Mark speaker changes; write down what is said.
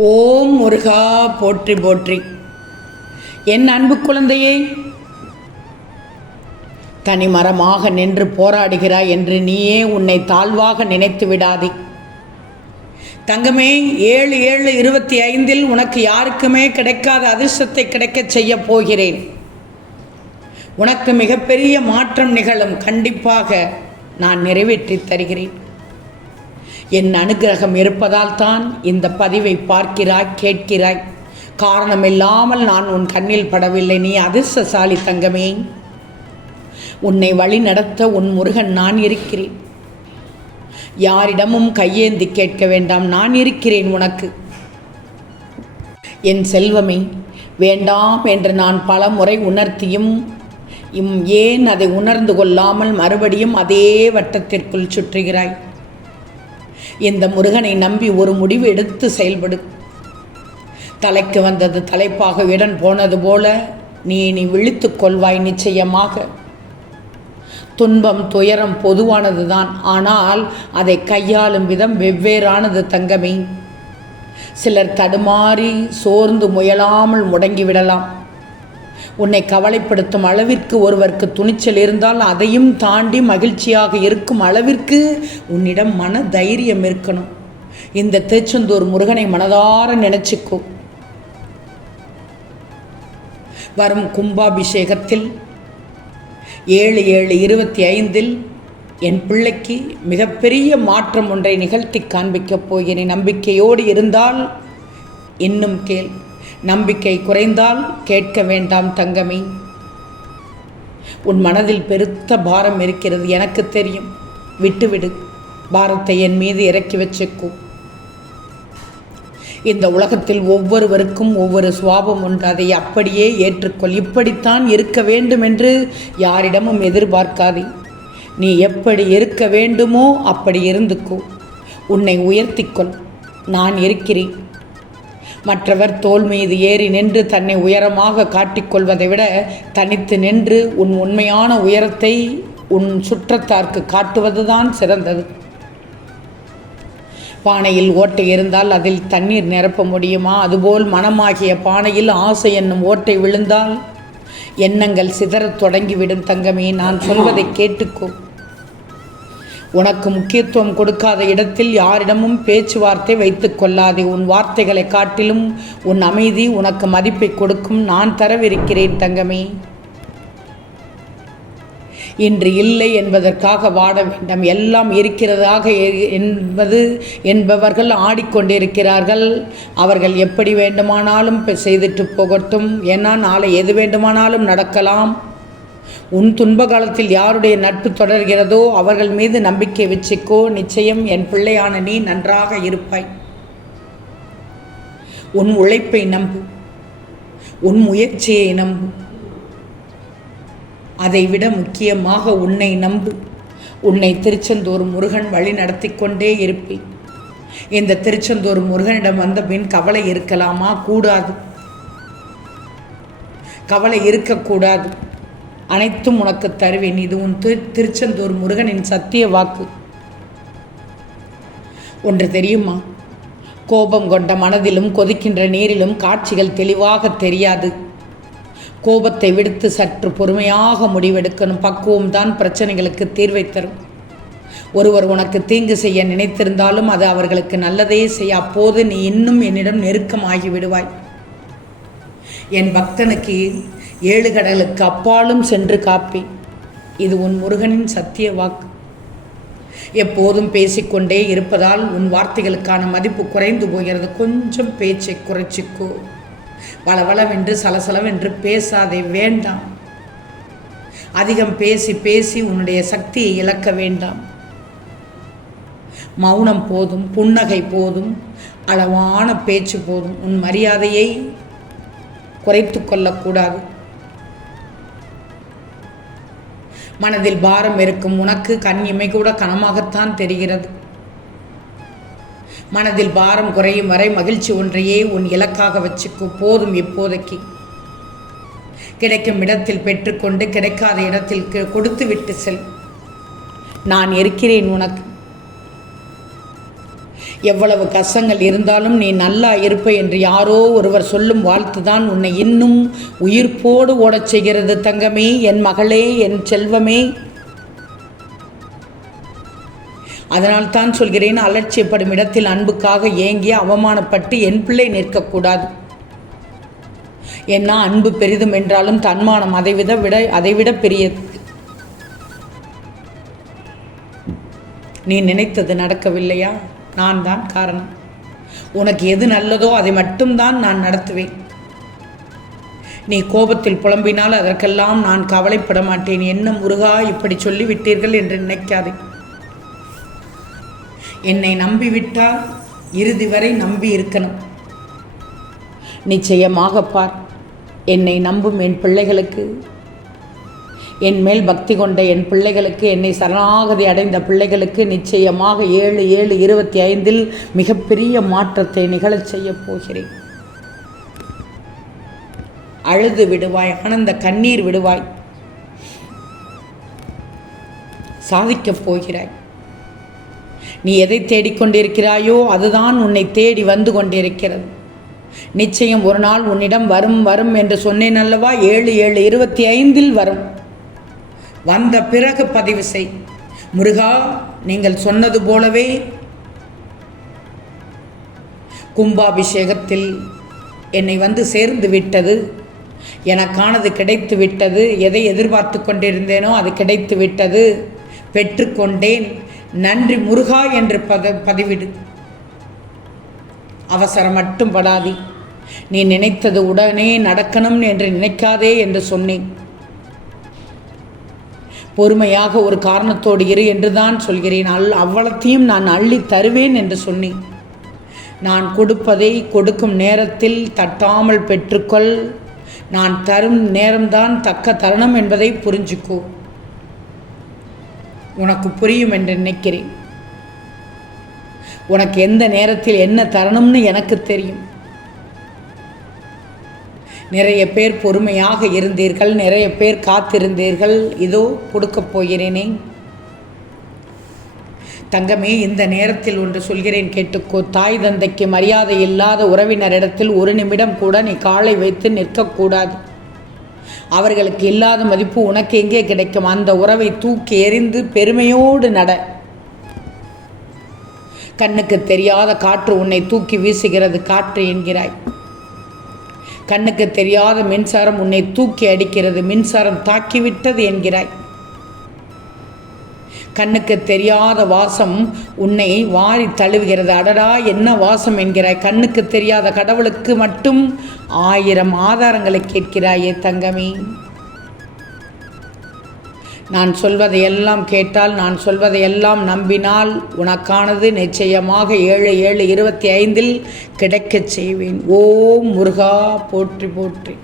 Speaker 1: ஓம் முருகா போற்றி போற்றி. என் அன்பு குழந்தையே தனிமரமாக நின்று போராடுகிறாய் என்று நீயே உன்னை தாழ்வாக நினைத்து விடாதே. தங்கமே ஏழு ஏழு இருபத்தி ஐந்தில் உனக்கு யாருக்குமே கிடைக்காத அதிர்ஷ்டத்தை கிடைக்கச் செய்யப் போகிறேன். உனக்கு மிகப்பெரிய மாற்றம் நிகழும். கண்டிப்பாக நான் நிறைவேற்றி தருகிறேன். என் அனுகிரகம் இருப்பதால் தான் இந்த பதிவை பார்க்கிறாய் கேட்கிறாய். காரணமில்லாமல் நான் உன் கண்ணில் படவில்லை. நீ அதிர்ஷ்டசாலி தங்கமே. உன்னை வழி நடத்த உன் முருகன் நான் இருக்கிறேன். யாரிடமும் கையேந்தி கேட்க வேண்டாம். நான் இருக்கிறேன் உனக்கு. என் செல்வமே வேண்டாம் என்று நான் பல முறை உணர்த்தியும் இம் ஏன் அதை உணர்ந்து கொள்ளாமல் மறுபடியும் அதே வட்டத்திற்குள் சுற்றுகிறாய்? இந்த முருகனை நம்பி ஒரு முடிவு எடுத்து செயல்படு. தலைக்கு வந்தது தலைப்பாக இடன் போனது போல நீ நீ விழித்துக் கொள்வாய் நிச்சயமாக. துன்பம் துயரம் பொதுவானதுதான் ஆனால் அதை கையாளும் விதம் வெவ்வேறானது தங்கமே. சிலர் தடுமாறி சோர்ந்து முயலாமல் முடங்கிவிடலாம். உன்னை கவலைப்படுத்தும் அளவிற்கு ஒருவருக்கு துணிச்சல் இருந்தால் அதையும் தாண்டி மகிழ்ச்சியாக இருக்கும் அளவிற்கு உன்னிடம் மன தைரியம் இருக்கணும். இந்த திருச்செந்தூர் முருகனை மனதார நினைச்சுக்கோ. வரும் கும்பாபிஷேகத்தில் ஏழு ஏழு இருபத்தி ஐந்தில் என் பிள்ளைக்கு மிகப்பெரிய மாற்றம் ஒன்றை நிகழ்த்தி காண்பிக்கப் போகிறேன். நம்பிக்கையோடு இருந்தால் இன்னும் கேள். நம்பிக்கை குறைந்தால் கேட்க வேண்டாம் தங்கமே. உன் மனதில் பெருத்த பாரம் இருக்கிறது எனக்கு தெரியும். விட்டுவிடு. பாரத்தை என் மீது இறக்கி வச்சுக்கோ. இந்த உலகத்தில் ஒவ்வொருவருக்கும் ஒவ்வொரு சுவாபம் உண்டு. அதை அப்படியே ஏற்றுக்கொள். இப்படித்தான் இருக்க வேண்டும் என்று யாரிடமும் எதிர்பார்க்காதே. நீ எப்படி இருக்க வேண்டுமோ அப்படி இருந்துக்கோ. உன்னை உயர்த்திக்கொள். நான் இருக்கிறேன். மற்றவர் தோல் மீது ஏறி நின்று தன்னை உயரமாக காட்டிக்கொள்வதை விட தனித்து நின்று உன் உண்மையான உயரத்தை உன் சுற்றத்தார்க்கு காட்டுவதுதான் சிறந்தது. பானையில் ஓட்டை இருந்தால் அதில் தண்ணீர் நிரப்ப முடியுமா? அதுபோல் மனமாகிய பானையில் ஆசை என்னும் ஓட்டை விழுந்தால் எண்ணங்கள் சிதறத் தொடங்கிவிடும் தங்கமே. நான் சொல்வதை கேட்டுக்கோ. உனக்கு முக்கியத்துவம் கொடுக்காத இடத்தில் யாரிடமும் பேச்சுவார்த்தை வைத்து கொள்ளாதே. உன் வார்த்தைகளை காட்டிலும் உன் அமைதி உனக்கு மதிப்பை கொடுக்கும். நான் தரவிருக்கிறேன் தங்கமே. இன்று இல்லை என்பதற்காக வாட வேண்டாம். எல்லாம் இருக்கிறதாக என்பது என்பவர்கள் ஆடிக்கொண்டிருக்கிறார்கள். அவர்கள் எப்படி வேண்டுமானாலும் செய்துட்டு போகட்டும். ஏன்னா நாளை எது வேண்டுமானாலும் நடக்கலாம். உன் துன்ப காலத்தில் யாருடைய நட்பு தொடர்கிறதோ அவர்கள் மீது நம்பிக்கை வச்சுக்கோ. நிச்சயம் என் பிள்ளையான நீ நன்றாக இருப்பாய். உன் உழைப்பை நம்பு. உன் முயற்சியை நம்பு. அதைவிட முக்கியமாக உன்னை நம்பு. உன்னை திருச்செந்தூர் முருகன் வழி நடத்தி கொண்டே இருப்பேன். இந்த திருச்செந்தூர் முருகனிடம் வந்த பின் கவலை இருக்கலாமா? கூடாது. கவலை இருக்கக்கூடாது. அனைத்தும் உனக்கு தருவேன். இது உன் திரு திருச்செந்தூர் முருகனின் சத்திய வாக்கு. ஒன்று தெரியுமா? கோபம் கொண்ட மனதிலும் கொதிக்கின்ற நீரிலும் காட்சிகள் தெளிவாக தெரியாது. கோபத்தை விடுத்து சற்று பொறுமையாக முடிவெடுக்கணும். பக்குவம் தான் பிரச்சனைகளுக்கு தீர்வை தரும். ஒருவர் உனக்கு தீங்கு செய்ய நினைத்திருந்தாலும் அது அவர்களுக்கு நல்லதே செய்ய அப்போது நீ இன்னும் என்னிடம் நெருக்கமாகி விடுவாய். என் பக்தனுக்கு ஏழு கடலுக்கு அப்பாலும் சென்று காப்பேன். இது உன் முருகனின் சத்திய வாக்கு. எப்போதும் பேசிக்கொண்டே இருப்பதால் உன் வார்த்தைகளுக்கான மதிப்பு குறைந்து போகிறது. கொஞ்சம் பேச்சை குறைச்சிக்கோ. வளவளவென்று சலசலவென்று பேசாதே வேண்டாம். அதிகம் பேசி பேசி உன்னுடைய சக்தியை இழக்க வேண்டாம். மௌனம் போதும் புன்னகை போதும் அளவான பேச்சு போதும். உன் மரியாதையை குறைத்து கொள்ளக்கூடாது மனதில் பாரம் இருக்கும். உனக்கு கண் இமை கூட கனமாகத்தான் தெரிகிறது. மனதில் பாரம் குறையும் வரை மகிழ்ச்சி ஒன்றையே உன் இலக்காக வச்சுக்கோ. போதும் இப்போதைக்கு. கிடைக்கும் இடத்தில் பெற்றுக்கொண்டு கிடைக்காத இடத்தில் கொடுத்து விட்டு செல். நான் இருக்கிறேன் உனக்கு. எவ்வளவு கஷ்டங்கள் இருந்தாலும் நீ நல்லா இருப்ப என்று யாரோ ஒருவர் சொல்லும் வாழ்த்து தான் உன்னை இன்னும் உயிர்ப்போடு ஓடச் செய்கிறது தங்கமே என் மகளே என் செல்வமே. அதனால் தான் சொல்கிறேன் அலட்சியப்படும் இடத்தில் அன்புக்காக ஏங்கி அவமானப்பட்டு என் பிள்ளை நிற்கக்கூடாது. என்ன அன்பு பெரிதும் என்றாலும் தன்மானம் அதைவிட விட அதைவிட பெரியது. நீ நினைத்தது நடக்கவில்லையா? நான் தான் காரணம். உனக்கு எது நல்லதோ அதை மட்டும்தான் நான் நடத்துவேன். நீ கோபத்தில் புலம்பினால் அதற்கெல்லாம் நான் கவலைப்பட மாட்டேன். என்ன முருகா இப்படி சொல்லிவிட்டீர்கள் என்று நினைக்காதே. என்னை நம்பிவிட்டால் இறுதி வரை நம்பி இருக்கணும். நிச்சயமாக பார் என்னை நம்பும் என் பிள்ளைகளுக்கு என் மேல் பக்தி கொண்ட என் பிள்ளைகளுக்கு என்னை சரணாகதி அடைந்த பிள்ளைகளுக்கு நிச்சயமாக ஏழு ஏழு இருபத்தி ஐந்தில் மிகப்பெரிய மாற்றத்தை நிகழச் செய்யப் போகிறேன். அழுது விடுவாய் ஆனந்த கண்ணீர் விடுவாய். சாதிக்கப் போகிறாய். நீ எதை தேடிக்கொண்டிருக்கிறாயோ அதுதான் உன்னை தேடி வந்து கொண்டிருக்கிறது. நிச்சயம் ஒரு நாள் உன்னிடம் வரும் வரும் என்று சொன்னேன் அல்லவா? ஏழு ஏழு இருபத்தி ஐந்தில் வரும். வந்த பிறகு பதிவு செய். முருகா நீங்கள் சொன்னது போலவே கும்பாபிஷேகத்தில் என்னை வந்து சேர்ந்து விட்டது. எனக்கானது கிடைத்து விட்டது. எதை எதிர்பார்த்து கொண்டிருந்தேனோ அது கிடைத்து விட்டது. பெற்றுக்கொண்டேன் நன்றி முருகா என்று பத பதிவிடு. அவசரம் மட்டும் படாதி. நீ நினைத்தது உடனே நடக்கணும் என்று நினைக்காதே என்று சொன்னேன். பொறுமையாக ஒரு காரணத்தோடு இரு என்று தான் சொல்கிறேன். அல் அவ்வளத்தையும் நான் அள்ளி தருவேன் என்று சொன்னேன். நான் கொடுப்பதை கொடுக்கும் நேரத்தில் தட்டாமல் பெற்றுக்கொள். நான் தரும் நேரம்தான் தக்க தருணம் என்பதை புரிஞ்சுக்கோ. உனக்கு புரியும் என்று நினைக்கிறேன். உனக்கு எந்த நேரத்தில் என்ன தரணும்னு எனக்கு தெரியும். நிறைய பேர் பொறுமையாக இருந்தீர்கள் நிறைய பேர் காத்திருந்தீர்கள். இதோ கொடுக்கப் போகிறேனே. தங்கமே இந்த நேரத்தில் ஒன்று சொல்கிறேன் கேட்டுக்கோ. தாய் தந்தைக்கு மரியாதை இல்லாத உறவினரிடத்தில் ஒரு நிமிடம் கூட நீ காலை வைத்து நிற்கக்கூடாது. அவர்களுக்கு இல்லாத மதிப்பு உனக்கு எங்கே கிடைக்கும்? அந்த உறவை தூக்கி எறிந்து பெருமையோடு நட. கண்ணுக்கு தெரியாத காற்று உன்னை தூக்கி வீசுகிறது காற்று என்கிறாய். கண்ணுக்கு தெரியாத மின்சாரம் உன்னை தூக்கி அடிக்கிறது மின்சாரம் தாக்கிவிட்டது என்கிறாய். கண்ணுக்கு தெரியாத வாசம் உன்னை வாரி தழுவுகிறது. அடடா என்ன வாசம் என்கிறாய். கண்ணுக்கு தெரியாத கடவுளுக்கு மட்டும் ஆயிரம் ஆதாரங்களை கேட்கிறாயே தங்கமே. நான் சொல்வதையெல்லாம் கேட்டால் நான் சொல்வதையெல்லாம் நம்பினால் உனக்கானது நிச்சயமாக ஏழு ஏழு இருபத்தி ஐந்தில் கிடைக்கச் செய்வேன். ஓம் முருகா போற்றி போற்றி.